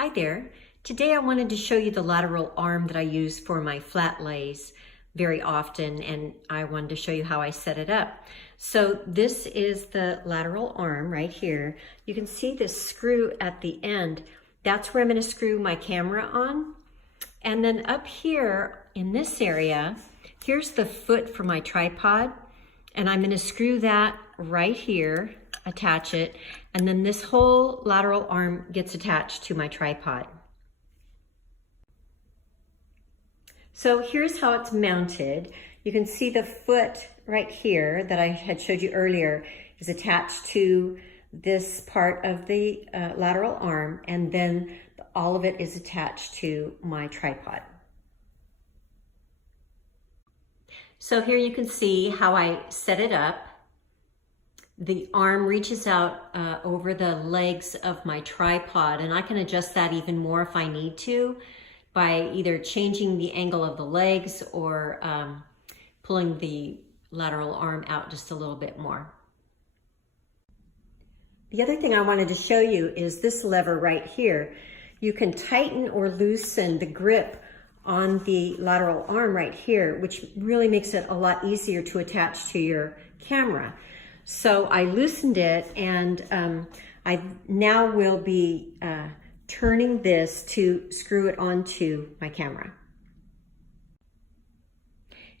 Hi there. Today I wanted to show you the lateral arm that I use for my flat lays very often, and I wanted to show you how I set it up. So this is the lateral arm right here. You can see this screw at the end. That's where I'm going to screw my camera on. And then up here in this area, here's the foot for my tripod, and I'm going to screw that right here, attach it, and then this whole lateral arm gets attached to my tripod. So here's how it's mounted. You can see the foot right here that I had showed you earlier is attached to this part of the lateral arm, and then all of it is attached to my tripod. So here you can see how I set it up. The arm reaches out over the legs of my tripod, and I can adjust that even more if I need to by either changing the angle of the legs or pulling the lateral arm out just a little bit more. The other thing I wanted to show you is this lever right here. You can tighten or loosen the grip on the lateral arm right here, which really makes it a lot easier to attach to your camera. So I loosened it, and I now will be turning this to screw it onto my camera.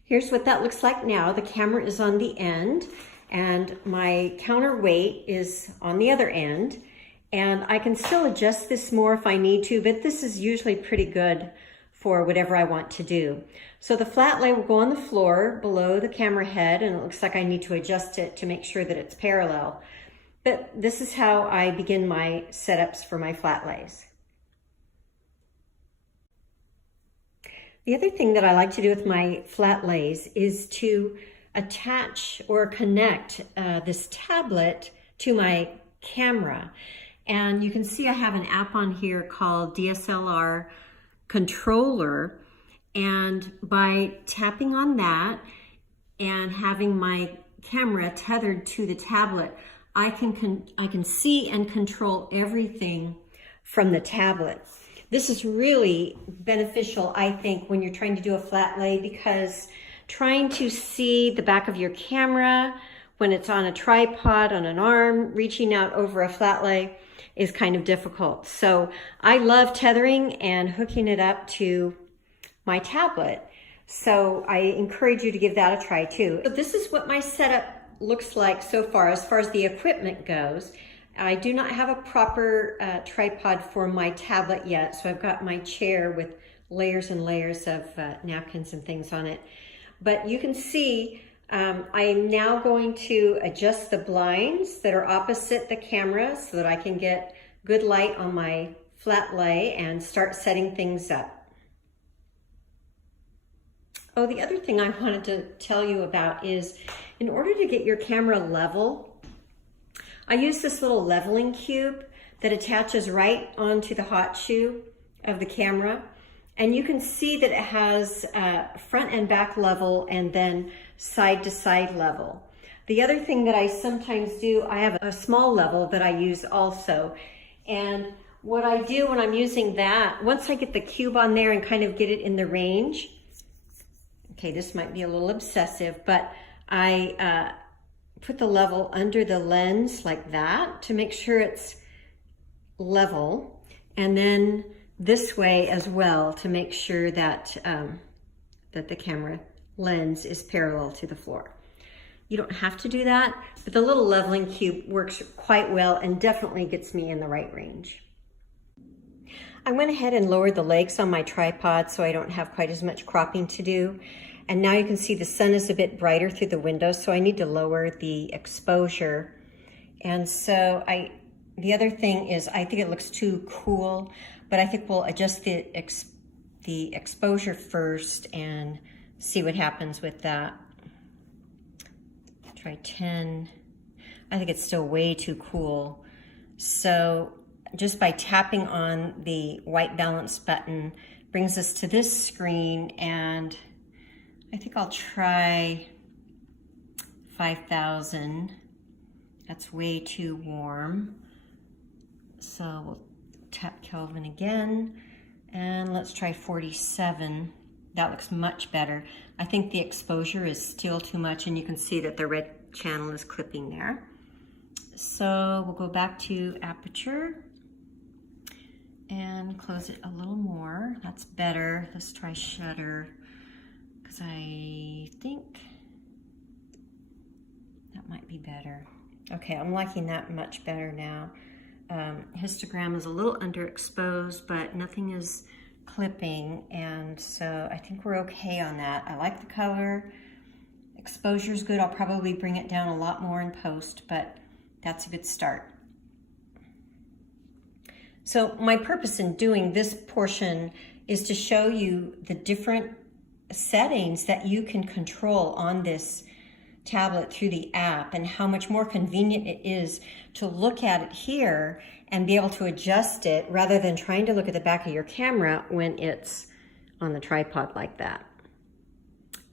Here's what that looks like now. The camera is on the end, and my counterweight is on the other end. And I can still adjust this more if I need to, but this is usually pretty good for whatever I want to do. So the flat lay will go on the floor below the camera head, and it looks like I need to adjust it to make sure that it's parallel. But this is how I begin my setups for my flat lays. The other thing that I like to do with my flat lays is to attach or connect this tablet to my camera. And you can see I have an app on here called DSLR Controller, and by tapping on that and having my camera tethered to the tablet, I can see and control everything from the tablet. This is really beneficial, I think, when you're trying to do a flat lay, because trying to see the back of your camera when it's on a tripod, on an arm, reaching out over a flat lay is kind of difficult. So I love tethering and hooking it up to my tablet. So I encourage you to give that a try too. So this is what my setup looks like so far as the equipment goes. I do not have a proper tripod for my tablet yet, so I've got my chair with layers and layers of napkins and things on it. But you can see I am now going to adjust the blinds that are opposite the camera so that I can get good light on my flat lay and start setting things up. Oh, the other thing I wanted to tell you about is, in order to get your camera level, I use this little leveling cube that attaches right onto the hot shoe of the camera. And you can see that it has front and back level and then side to side level. The other thing that I sometimes do, I have a small level that I use also. And what I do when I'm using that, once I get the cube on there and kind of get it in the range, okay, this might be a little obsessive, but I put the level under the lens like that to make sure it's level. And then this way as well to make sure that that the camera lens is parallel to the floor. You don't have to do that, but the little leveling cube works quite well and definitely gets me in the right range. I went ahead and lowered the legs on my tripod so I don't have quite as much cropping to do. And now you can see the sun is a bit brighter through the window, so I need to lower the exposure. And so the other thing is, I think it looks too cool, but I think we'll adjust the exposure first and see what happens with that. Try 10. I think it's still way too cool. So just by tapping on the white balance button brings us to this screen, and I think I'll try 5,000. That's way too warm. So we'll tap Kelvin again, and let's try 47. That looks much better. I think the exposure is still too much, and you can see that the red channel is clipping there. So we'll go back to aperture and close it a little more. That's better. Let's try shutter, because I think that might be better. Okay, I'm liking that much better now. Histogram is a little underexposed, but nothing is clipping, and so I think we're okay on that. I like the color. Exposure's good. I'll probably bring it down a lot more in post, but that's a good start. So my purpose in doing this portion is to show you the different settings that you can control on this tablet through the app, and how much more convenient it is to look at it here and be able to adjust it rather than trying to look at the back of your camera when it's on the tripod like that.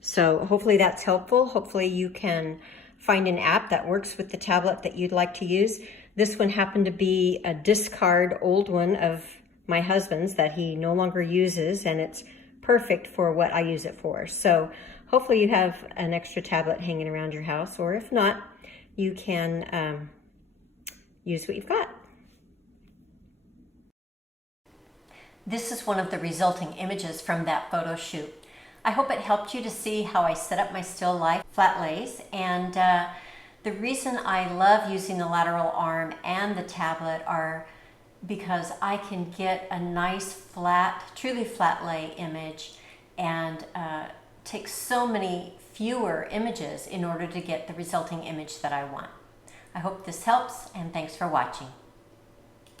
So hopefully that's helpful. Hopefully you can find an app that works with the tablet that you'd like to use. This one happened to be a discard old one of my husband's that he no longer uses, and it's perfect for what I use it for. So hopefully you have an extra tablet hanging around your house, or if not, you can use what you've got. This is one of the resulting images from that photo shoot. I hope it helped you to see how I set up my still life flat lays, and the reason I love using the lateral arm and the tablet are because I can get a nice flat, truly flat lay image, and take so many fewer images in order to get the resulting image that I want. I hope this helps, and thanks for watching.